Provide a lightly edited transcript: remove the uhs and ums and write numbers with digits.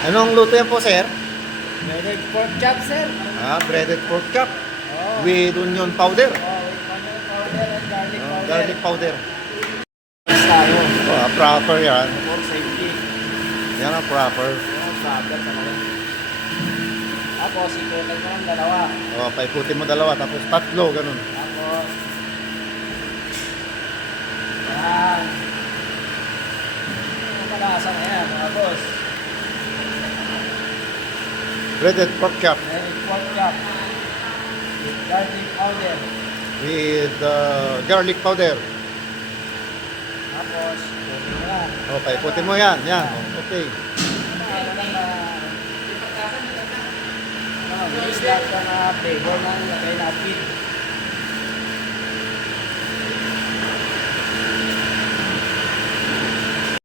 Anong luto yan po, sir? Breaded pork chop, sir. Breaded pork chop Oh. with onion powder. Oh, with onion powder and garlic powder. Garlic powder. Yes, tayo. Proper yan. For safety. Yan ang proper. Oh, proper talaga. Tapos, ikutin mo ng dalawa. Paikutin mo dalawa, tapos tatlo, ganun. Tapos, yan. Ano malasa na yan, mga boss? Breaded pork chop Breaded pork chop. With garlic powder. with garlic powder. Tapos, ikutin mo yan. Paikutin mo yan. Yan. Okay. Use lahat ng flavor ng lagay natin.